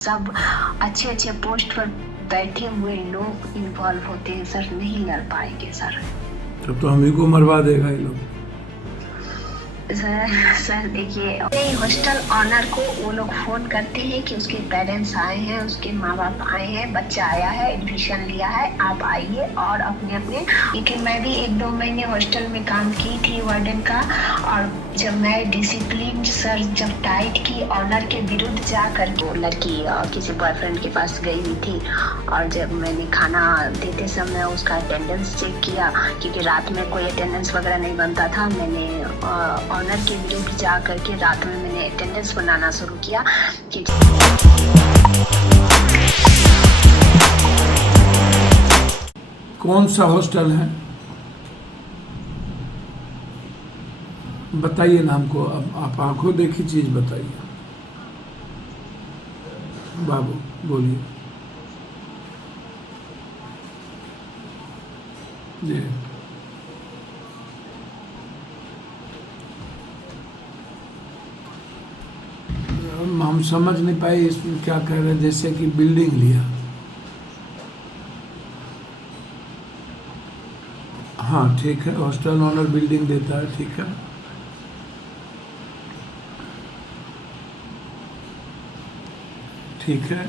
सब अच्छे अच्छे पोस्ट पर बैठे हुए लोग इन्वॉल्व होते हैं सर, नहीं लड़ पाएंगे सर। तब तो हम ही को मरवा देगा ये लोग। सर देखिए, हॉस्टल ऑनर को वो लोग फोन करते हैं कि उसके पेरेंट्स आए हैं, उसके माँ बाप आए हैं, बच्चा आया है, एडमिशन लिया है, आप आइए और अपने अपने। क्योंकि मैं भी 1-2 महीने हॉस्टल में काम की थी वार्डन का, और जब मैं डिसिप्लिन सर जब टाइट की ऑनर के विरुद्ध जा कर वो लड़की किसी बॉयफ्रेंड के पास गई हुई थी, और जब मैंने खाना देते समय उसका अटेंडेंस चेक किया, क्योंकि रात में कोई अटेंडेंस वगैरह नहीं बनता था, मैंने ऑनर के विरुद्ध जा करके रात में मैंने अटेंडेंस बनाना शुरू किया कि कौन सा हॉस्टल है बताइए नाम को। अब आप आंखों देखी चीज बताइए। बाबू बोलिए जी। हम समझ नहीं पाए इसमें क्या कह रहे हैं। जैसे कि बिल्डिंग लिया, हाँ ठीक है, हॉस्टल ऑनर बिल्डिंग देता है, ठीक है। ठीक है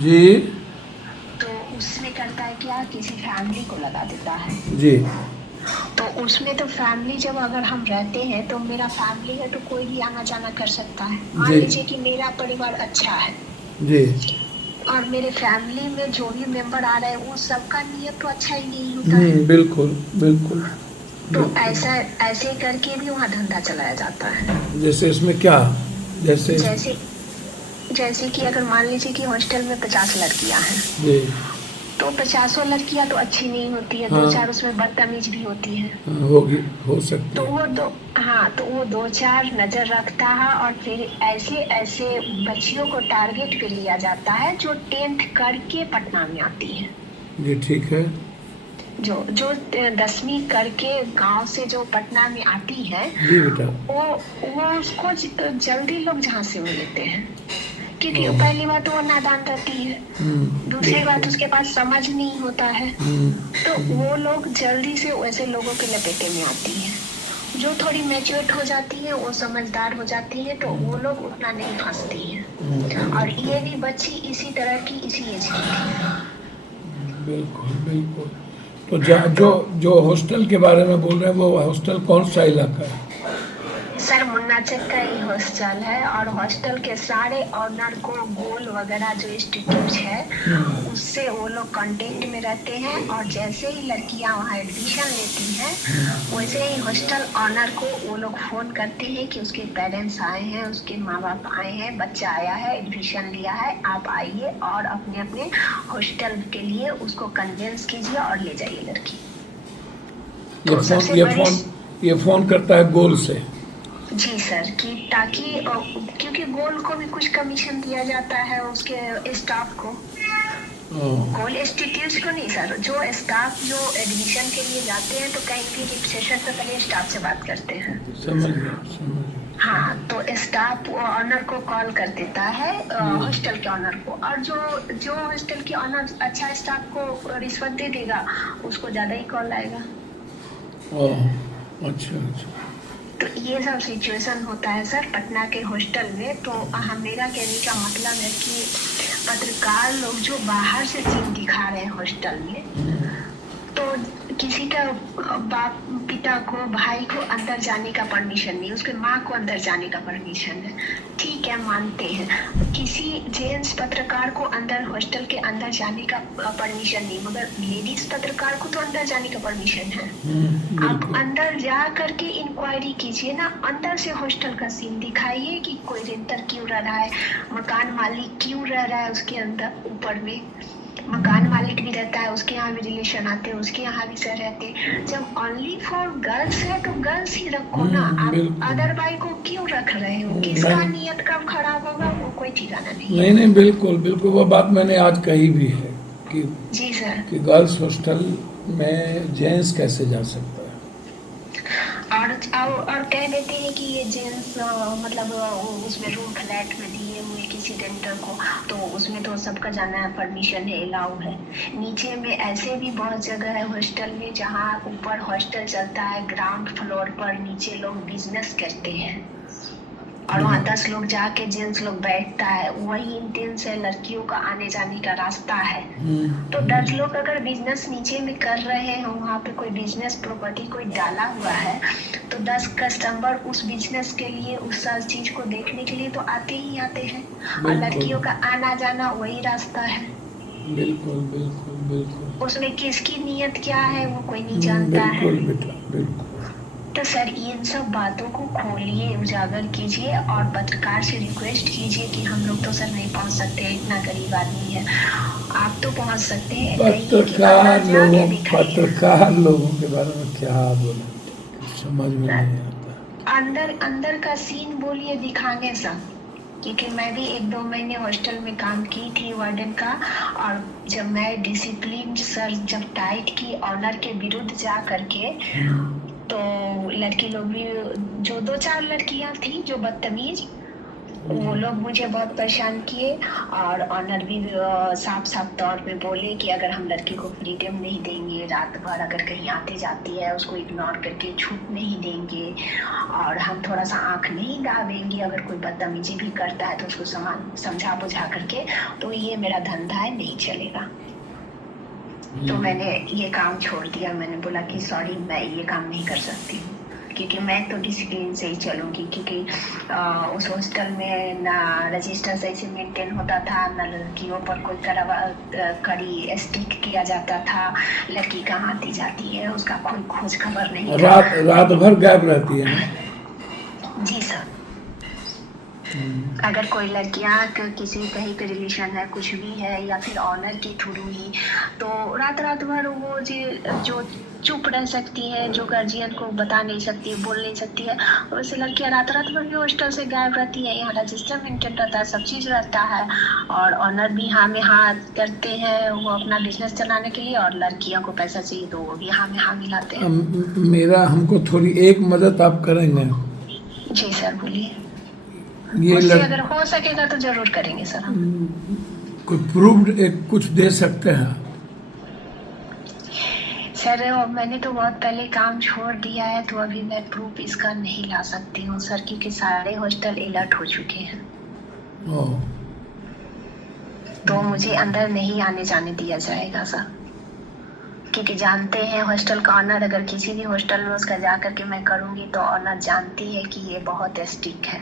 जी। तो उसमें करता है क्या, किसी फैमिली को लगा देता है जी। तो उसमें तो फैमिली जब अगर हम रहते हैं तो मेरा फैमिली है तो कोई भी आना जाना कर सकता है। मान जी। लीजिए कि मेरा परिवार अच्छा है जी। और मेरे फैमिली में जो भी मेंबर आ रहे हैं वो सबका नियत तो अच्छा ही नहीं होता है। बिल्कुल बिल्कुल। तो बिल्कुल। ऐसे करके भी वहाँ धंधा चलाया जाता है। जैसे इसमें क्या, जैसे जैसे कि अगर मान लीजिए कि हॉस्टल में 50 लड़कियां हैं, जी। तो 50 लड़कियां तो अच्छी नहीं होती है, हाँ। 2-4 उसमें बदतमीज भी होती है। होगी, हो सकती तो है। वो 2-4 नजर रखता है और फिर ऐसे ऐसे बच्चियों को टारगेट पे लिया जाता है जो 10th करके पटना में आती है, जी ठीक है। जो 10वीं करके गांव से जो पटना में आती है, जी बेटा। वो उसको जल्दी लोग झांसे में लेते हैं, क्योंकि पहली बात वो नादान रहती है, दूसरी बात उसके पास समझ नहीं होता है, तो वो लोग जल्दी से वैसे लोगों के लपेटे में आती है। जो थोड़ी मैच्योर हो जाती है, वो समझदार हो जाती है, तो वो लोग उतना नहीं फंसती है। और ये भी बच्ची इसी तरह की, इसी एज की थी। बिल्कुल बिल्कुल। तो जो हॉस्टल के बारे में बोल रहे हैं, वो हॉस्टल कौन सा इलाका है? सर मुन्नाचक का ही हॉस्टल है, और हॉस्टल के सारे ऑनर को गोल वगैरह जो इंस्टीट्यूट है उससे वो लोग कांटेक्ट में रहते हैं, और जैसे ही लड़कियां वहाँ एडमिशन लेती हैं वैसे ही हॉस्टल ऑनर को वो लोग फोन करते हैं कि उसके पेरेंट्स आए हैं, उसके माँ बाप आए हैं, बच्चा आया है, एडमिशन लिया है, आप आइए और अपने अपने हॉस्टल के लिए उसको कन्विंस कीजिए और ले जाइए लड़की। ये फोन करता है गोल से? जी सर, कि ताकि क्योंकि गोल को भी कुछ कमीशन दिया जाता है उसके स्टाफ को, गोल इंस्टीट्यूट को नहीं सर, जो स्टाफ जो एडमिशन के लिए जाते हैं तो कहीं भी रिसेप्शन से पहले स्टाफ से बात करते हैं। समझ गया। हाँ, तो स्टाफ ऑनर को कॉल कर देता है, हॉस्टल के ऑनर को, और जो हॉस्टल के ऑनर अच्छा स्टाफ को रिश्वत दे देगा उसको ज्यादा ही कॉल आएगा। अच्छा। तो ये सब सिचुएशन होता है सर पटना के हॉस्टल में। तो मेरा कहने का मतलब है कि पत्रकार लोग जो बाहर से सीन दिखा रहे हैं हॉस्टल में, तो किसी का बाप पिता को, भाई को अंदर जाने का परमिशन नहीं, उसके माँ को अंदर जाने का परमिशन है, ठीक है मानते हैं। किसी जेंट्स पत्रकार को अंदर हॉस्टल के अंदर जाने का परमिशन नहीं, मगर लेडीज पत्रकार को तो अंदर जाने का परमिशन है। आप अंदर जा करके इंक्वायरी कीजिए ना, अंदर से हॉस्टल का सीन दिखाइए कि कोई रेंटर क्यों रह रहा है, मकान मालिक क्यों रह रहा है, उसके अंदर ऊपर में मकान मालिक भी रहता है, उसके यहाँ भी रिलेशन आते हैं, उसके यहाँ भी सर रहते हैं। जब ओनली फॉर गर्ल्स है तो गर्ल्स ही रखो ना, आप अदर बाई को क्यों रख रहे हो? किसका नियत कब खराब होगा वो कोई ठिकाना नहीं। नहीं बिल्कुल वो बात मैंने आज कही भी है कि जी सर, कि गर्ल्स हॉस्टल में जेंट्स कैसे जा सकता है। और और कह देते हैं कि ये जेंट्स मतलब उसमें रूम फ्लैट में दिए हुए किसी रेंटर को, तो उसमें तो सबका जाना है, परमिशन है, अलाउ है। नीचे में ऐसे भी बहुत जगह है हॉस्टल में जहाँ ऊपर हॉस्टल चलता है, ग्राउंड फ्लोर पर नीचे लोग बिजनेस करते हैं और वहाँ 10 लोग जाके जेंट्स लोग बैठता है, वही इंटेंस है, लड़कियों का आने जाने का रास्ता है। तो 10 लोग अगर बिजनेस नीचे में कर रहे हैं, वहाँ पे कोई बिजनेस प्रॉपर्टी कोई डाला हुआ है, तो 10 कस्टमर उस बिजनेस के लिए, उस सारी चीज को देखने के लिए तो आते ही आते हैं, और लड़कियों का आना जाना वही रास्ता है। बिल्कुल बिल्कुल बिल्कुल। उसमें किसकी नीयत क्या है वो कोई नहीं जानता है। बिल्कुल बेटा बिल्कुल। तो सर इन सब बातों को खोलिए, उजागर कीजिए और पत्रकार से रिक्वेस्ट कीजिए कि हम लोग तो सर नहीं पहुंच सकते, इतना गरीब आदमी है, आप तो पहुंच सकते हैं। पत्रकार लोगों के बारे में क्या बोले, समझ में नहीं आता। अंदर का सीन बोलिए, दिखाने सर, क्योंकि मैं भी 1-2 महीने हॉस्टल में काम की थी वार्डन का, और जब मैं डिसिप्लिन सर जब टाइट की ऑनर के विरुद्ध जा करके, तो लड़की लोग भी, जो 2-4 लड़कियां थी जो बदतमीज, वो लोग मुझे बहुत परेशान किए, और ऑनर भी साफ साफ तौर पे बोले कि अगर हम लड़की को फ्रीडम नहीं देंगे, रात भर अगर कहीं आती जाती है उसको इग्नोर करके छूट नहीं देंगे, और हम थोड़ा सा आंख नहीं दाबेंगे, अगर कोई बदतमीजी भी करता है तो उसको समझा बुझा करके, तो ये मेरा धंधा है, नहीं चलेगा। तो मैंने ये काम छोड़ दिया, मैंने बोला कि सॉरी मैं ये काम नहीं कर सकती हूँ, क्योंकि मैं तो डिसिप्लिन से ही चलूंगी, क्योंकि उस हॉस्टल में ना रजिस्टर सही से मेंटेन होता था, ना लड़कियों पर कोई कड़ी स्ट्रिक्ट किया जाता था, लड़की कहाँ आती जाती है उसका कोई खोज खबर नहीं, रात भर गायब रहती है। जी सर। अगर कोई लड़कियां किसी कहीं पे रिलेशन है, कुछ भी है, या फिर ऑनर के थ्रू ही, तो रात भर वो जो चुप रह सकती है, जो गार्जियन को बता नहीं सकती, बोल नहीं सकती है, वैसे लड़कियां रात भर भी हॉस्टल से गायब रहती है। यहाँ रजिस्टर मेंटेन रहता है, सब चीज रहता है, और ऑनर भी हाँ में हाँ करते हैं वो अपना बिजनेस चलाने के लिए, और लड़कियों को पैसा चाहिए तो वो भी हाँ में हाँ मिलाते हैं। मेरा हमको थोड़ी एक मदद आप करेंगे? जी सर बोलिए। ये अगर हो सकेगा तो जरूर करेंगे सर। हम कोई प्रूफ कुछ दे सकते हैं? सर मैंने तो बहुत पहले काम छोड़ दिया है, तो अभी मैं प्रूफ इसका नहीं ला सकती हूँ सर, क्योंकि सारे हॉस्टल अलर्ट हो चुके हैं। तो मुझे अंदर नहीं आने जाने दिया जाएगा सर, क्योंकि जानते हैं हॉस्टल का ऑनर, अगर किसी भी हॉस्टल में उसका जा करके मैं करूँगी तो ऑनर जानती है कि ये बहुत स्ट्रिक्ट है।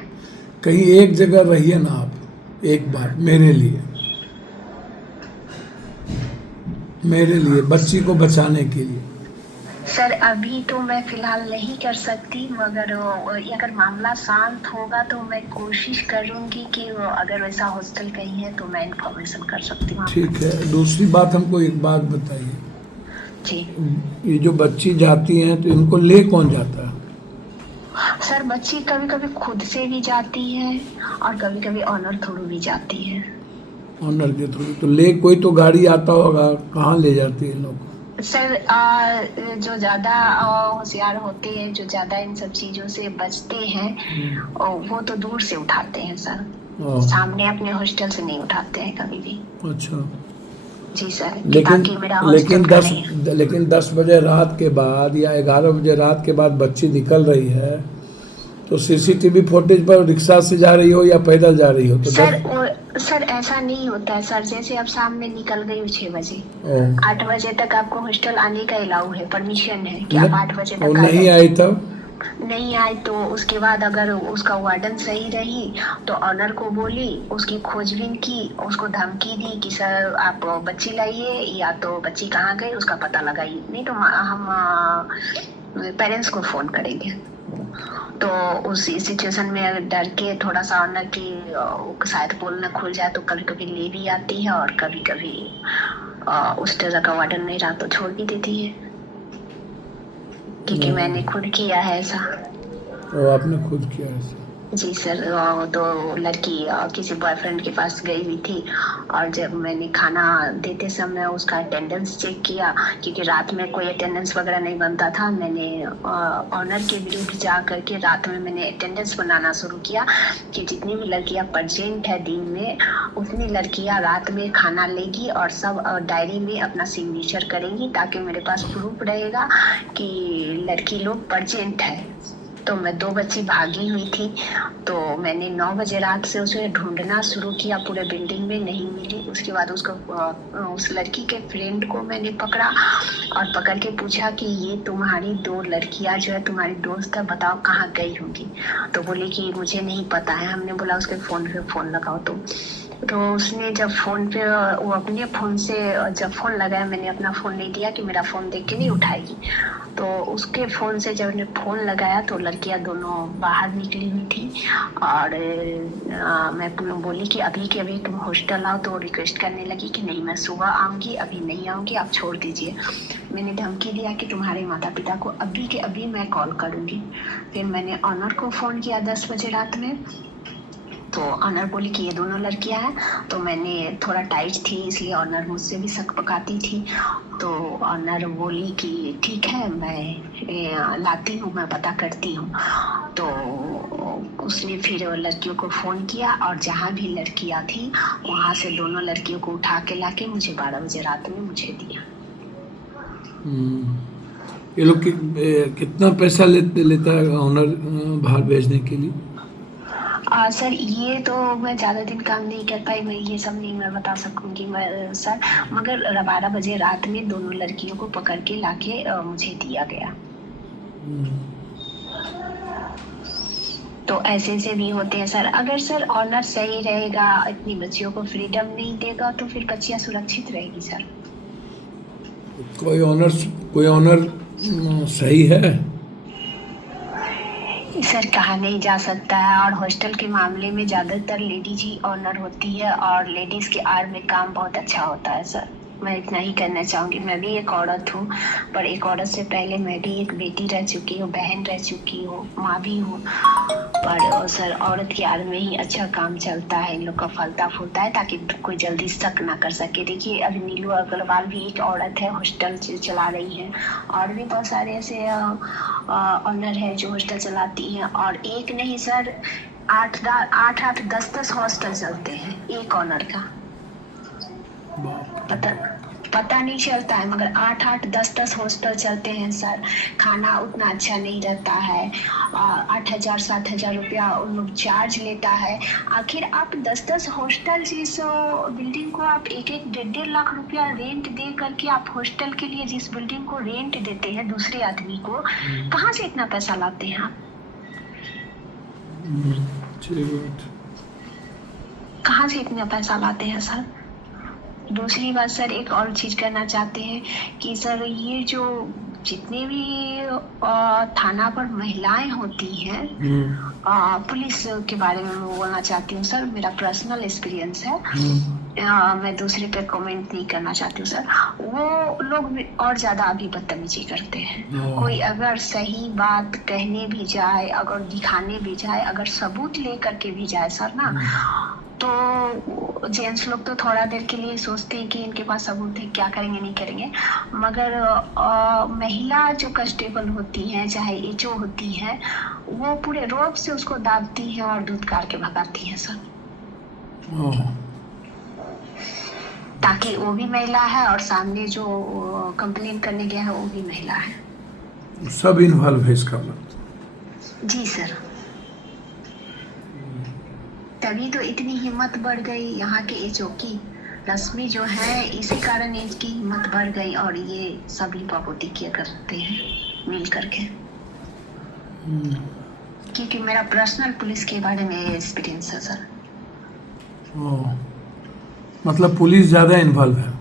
कहीं एक जगह रहिए ना आप, एक बार मेरे लिए बच्ची को बचाने के लिए। सर अभी तो मैं फिलहाल नहीं कर सकती, मगर अगर मामला शांत होगा तो मैं कोशिश करूंगी कि अगर वैसा हॉस्टल कहीं है तो मैं इन्फॉर्मेशन कर सकती हूँ। ठीक है। दूसरी बात, हमको एक बात बताइए जी। ये जो बच्ची जाती हैं तो इनको ले कौन जाता है? सर बच्ची कभी कभी खुद से भी जाती है और कभी कभी ऑनर थ्रू भी जाती है। ऑनर के थ्रू? तो ले कोई तो गाड़ी आता होगा, कहाँ ले जाती है लोग? सर जो ज्यादा होशियार होते हैं, जो ज्यादा इन सब चीजों से बचते हैं, वो तो दूर से उठाते हैं सर, सामने अपने हॉस्टल से नहीं उठाते हैं कभी भी। अच्छा जी सर। लेकिन 10 बजे रात के बाद या 11 बजे रात के बाद बच्ची निकल रही है तो सीसीटीवी फुटेज पर रिक्शा से जा रही हो या पैदल जा रही हो तो सर ऐसा नहीं होता है सर। जैसे अब सामने निकल गई 6 बजे, 8 बजे तक आपको हॉस्टल आने का अलाउ है, परमिशन है कि आप 8 बजे तक नहीं आई तब नहीं आई तो उसके बाद अगर उसका वार्डन सही रही तो ऑनर को बोली, उसकी खोजबीन की, उसको धमकी दी कि सर आप बच्ची लाइए या तो बच्ची कहाँ गई उसका पता लगाइए, नहीं तो हम पेरेंट्स को फोन करेंगे। तो उस सिचुएशन में डर के थोड़ा सा ऑनर की शायद बोलना खुल जाए तो कभी कभी ले भी आती है, और कभी कभी उस तरह का वार्डन नहीं रहा तो छोड़ भी देती है, क्योंकि मैंने खुद किया है ऐसा। आपने खुद किया ऐसा? जी सर, तो लड़की किसी बॉयफ्रेंड के पास गई हुई थी, और जब मैंने खाना देते समय उसका अटेंडेंस चेक किया, क्योंकि रात में कोई अटेंडेंस वगैरह नहीं बनता था, मैंने ऑनर के विरुद्ध जा करके रात में मैंने अटेंडेंस बनाना शुरू किया कि जितनी भी लड़कियां प्रेजेंट है दिन में, उतनी लड़कियां रात में खाना लेगी और सब डायरी में अपना सिग्नेचर करेंगी, ताकि मेरे पास प्रूफ रहेगा कि लड़की लोग प्रेजेंट है। तो मैं 2 बच्ची भागी हुई थी, तो मैंने 9 बजे रात से उसे ढूंढना शुरू किया, पूरे बिल्डिंग में नहीं मिली। उसके बाद उसको उस लड़की के फ्रेंड को मैंने पकड़ा और पकड़ के पूछा कि ये तुम्हारी 2 लड़कियां जो है तुम्हारी दोस्त है, बताओ कहाँ गई होंगी। तो बोली कि मुझे नहीं पता है। हमने बोला उसके फोन पे फोन लगाओ। तो उसने जब फोन पे वो अपने फोन से जब फोन लगाया, मैंने अपना फोन नहीं दिया कि मेरा फोन देख के नहीं उठाएगी, तो उसके फोन से जब उसने फोन लगाया तो लड़कियां दोनों बाहर निकली हुई थी। और मैं बोली कि अभी के अभी तुम हॉस्टल आओ, तो रिक्वेस्ट करने लगी कि नहीं मैं सुबह आऊंगी, अभी नहीं आऊंगी, आप छोड़ दीजिए। मैंने धमकी दिया कि तुम्हारे माता पिता को अभी के अभी मैं कॉल करूंगी। फिर मैंने ऑनर को फोन किया 10 बजे रात में, तो ऑनर बोली कि ये दोनों लड़कियां हैं। तो मैंने थोड़ा टाइट थी, इसलिए ऑनर मुझसे भी शक पकाती थी। तो ऑनर बोली कि ठीक है, मैं लाती हूँ, मैं पता करती हूँ। तो उसने फिर लड़कियों को फोन किया, और जहाँ भी लड़कियां थी वहां से दोनों लड़कियों को उठा के लाके मुझे 12 बजे रात में मुझे दिया। ये लोग कितना पैसा लेता है ऑनर बाहर भेजने के लिए? सर ये तो मैं ज़्यादा दिन काम नहीं कर पाई, मैं ये सब नहीं मैं बता सकूंगी मैं सर, मगर 12 बजे रात में दोनों लड़कियों को पकड़ के लाके मुझे दिया गया। तो ऐसे भी होते हैं सर। अगर सर ऑनर सही रहेगा, इतनी बच्चियों को फ्रीडम नहीं देगा, तो फिर बच्चियां सुरक्षित रहेगी सर। कोई ऑनर सही है? सर कहा नहीं जा सकता है, और हॉस्टल के मामले में ज्यादातर लेडीज ही ऑनर होती है, और लेडीज के आर में काम बहुत अच्छा होता है सर। मैं इतना ही करना चाहूंगी। मैं भी एक औरत हूँ, पर एक औरत से पहले मैं भी एक बेटी रह चुकी हूँ, बहन रह चुकी हूँ, माँ भी हूँ। पर सर औरत के आर में ही अच्छा काम चलता है, इन लोग का फलता फूलता है, ताकि कोई जल्दी शक ना कर सके। देखिए अभी नीलू अग्रवाल भी एक औरत है, हॉस्टल चला रही है, और भी बहुत सारे ऐसे ऑनर है जो हॉस्टल चलाती हैं। और एक नहीं सर, 8 10 हॉस्टल चलते हैं एक ऑनर का। पता नहीं चलता है, मगर 8 10 हॉस्टल चलते हैं सर। खाना उतना अच्छा नहीं रहता है, 8,000 7,000 रुपया उन लोग चार्ज लेता है। आखिर आप 10 हॉस्टल जिस बिल्डिंग को आप 1 1.5 लाख रुपया रेंट दे करके आप हॉस्टल के लिए जिस बिल्डिंग को रेंट देते हैं दूसरे आदमी को, कहाँ से इतना पैसा लाते हैं आप? कहाँ से इतना पैसा लाते हैं सर? दूसरी बात सर, एक और चीज करना चाहते हैं कि सर ये जो जितने भी थाना पर महिलाएं होती हैं, पुलिस के बारे में मैं बोलना चाहती हूँ सर, मेरा पर्सनल एक्सपीरियंस है। मैं दूसरे पे कमेंट नहीं करना चाहती हूँ सर। वो लोग और ज्यादा अभी बदतमीजी करते हैं। कोई अगर सही बात कहने भी जाए, अगर दिखाने भी जाए, अगर सबूत लेकर के भी जाए सर ना, तो जेंट्स लोग तो थोड़ा देर के लिए सोचते हैं कि इनके पास सबूत है, क्या करेंगे नहीं करेंगे। मगर महिला जो कांस्टेबल होती है, चाहे एचओ होती है, वो पूरे रोब से उसको दाबती है और धुतकार के भगाती है सर। ताकि वो भी महिला है और सामने जो कंप्लेन करने गया है वो भी महिला है। सब इन्वॉल्व है इसका मतलब? जी सर, तभी तो इतनी हिम्मत बढ़ गई यहाँ के एचओ की। रश्मि जो है, इसी कारण इसकी हिम्मत बढ़ गई, और ये सभी बबूती किया करते हैं मिल करके। क्योंकि मेरा पर्सनल पुलिस के बारे में एक्सपीरियंस है सर। मतलब पुलिस ज्यादा इन्वॉल्व है?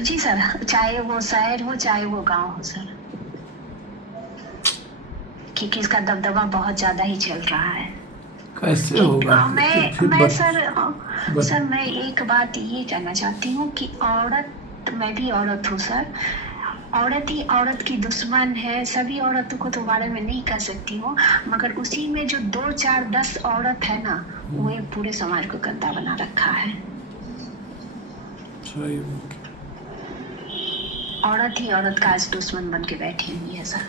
जी सर, चाहे वो शहर हो चाहे वो गांव हो सर, क्योंकि इसका दबदबा बहुत ज्यादा ही चल रहा है। कैसे होगा? मैं सर मैं एक बात ये कहना चाहती हूँ कि औरत, मैं भी औरत हूँ सर, औरत ही औरत की दुश्मन है, सभी औरतों को तो बारे में नहीं कह सकती हूँ, मगर उसी में जो 2 4 10 औरत है ना, वो ये पूरे समाज को गंदा बना रखा है। सही बात। औरत ही औरत का आज दुश्मन बन के बैठी हुई है सर।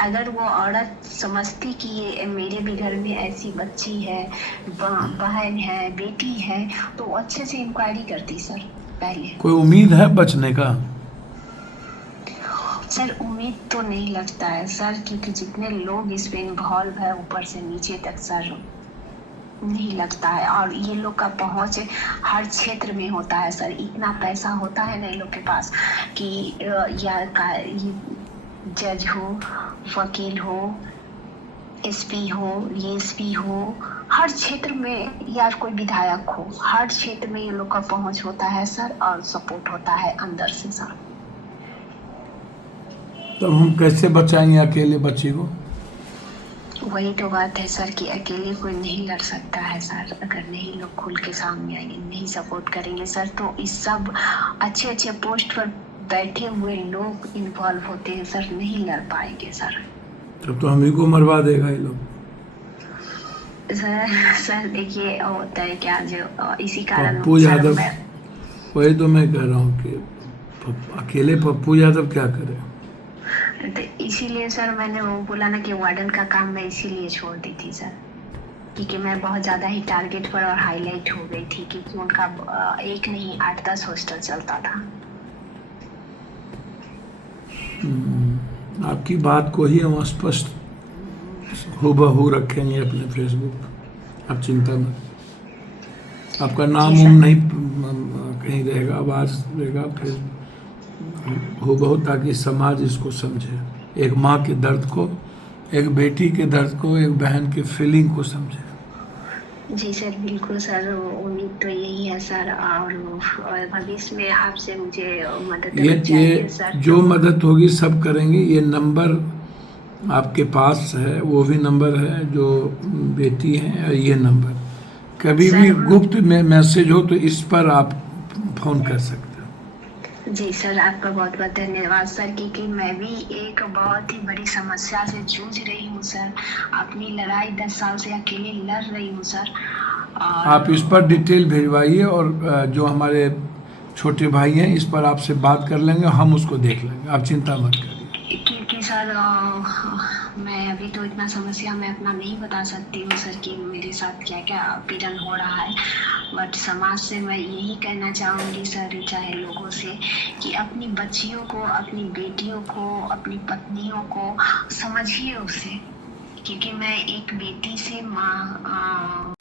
अगर वो औरत समझती कि ये मेरे भी घर में ऐसी बच्ची है, बहन है, बेटी है, तो वो अच्छे से इंक्वायरी करती सर पहले। कोई उम्मीद है बचने का? सर उम्मीद तो नहीं लगता है सर, क्योंकि जितने लोग इस पे इन्वॉल्व है ऊपर से नीचे तक सर, नहीं लगता है। और ये लोग का पहुंच हर क्षेत्र में होता है सर, इतना पैसा होता है ना इन लोग के पास कि ये जज हो, वकील हो, एसपी हो, डीएसपी हो, हर क्षेत्र में, या कोई विधायक हो, हर क्षेत्र में ये लोग का पहुंच होता है सर, और सपोर्ट होता है अंदर से सर। तो हम कैसे बचाएंगे अकेले बच्ची को? वही तो बात है सर कि अकेले कोई नहीं लड़ सकता है सर। अगर नहीं लोग खुल के सामने आएंगे, नहीं सपोर्ट करेंगे सर, तो इस सब अच्छे अच्छे पोस्ट पर बैठे हुए लोग इन्वॉल्व होते हैं सर, नहीं लड़ पाएंगे सर। तब तो हम ही को मरवा देगा ये लोग। सर देखिए होता है क्या, जो इसी कारण पप्पू यादव, वही तो मैं कह रहा हूँ कि अकेले पप्पू यादव क्या करे। तो इसीलिए सर मैंने वो बोला ना कि वार्डन का काम मैं इसीलिए छोड़ दी थी सर, क्योंकि मैं बहुत ज़्यादा ही टारगेट पर और हाईलाइट हो गई थी, क्योंकि उनका एक नहीं 8-10 हॉस्टल चलता था। आपकी बात को ही हम स्पष्ट हूबहू रखेंगे अपने फेसबुक, आप चिंता मत। आपका नाम उम नहीं कहीं रहेगा, आवाज़ रहेगा फिर हूबहू, ताकि समाज इसको समझे, एक माँ के दर्द को, एक बेटी के दर्द को, एक बहन के फीलिंग को समझे। जी सर बिल्कुल सर, उम्मीद तो यही है सर, और भविष्य में आपसे मुझे मदद चाहिए सर। जो मदद होगी सब करेंगे। ये नंबर आपके पास है, वो भी नंबर है जो बेटी है, और ये नंबर कभी भी गुप्त में मैसेज हो तो इस पर आप फोन कर सकते हैं। जी सर, आपका बहुत बहुत धन्यवाद सर, क्योंकि मैं भी एक बहुत ही बड़ी समस्या से जूझ रही हूँ सर। अपनी लड़ाई 10 साल से अकेले लड़ रही हूँ सर। आप इस पर डिटेल भिजवाइए, और जो हमारे छोटे भाई हैं इस पर आपसे बात कर लेंगे, हम उसको देख लेंगे, आप चिंता मत करिए। क्योंकि सर मैं अभी तो इतना समस्या मैं अपना नहीं बता सकती हूँ सर कि मेरे साथ क्या क्या पीड़न हो रहा है, बट समाज से मैं यही कहना चाहूँगी सर, चाहे लोगों से, कि अपनी बच्चियों को, अपनी बेटियों को, अपनी पत्नियों को समझिए उसे, क्योंकि मैं एक बेटी से माँ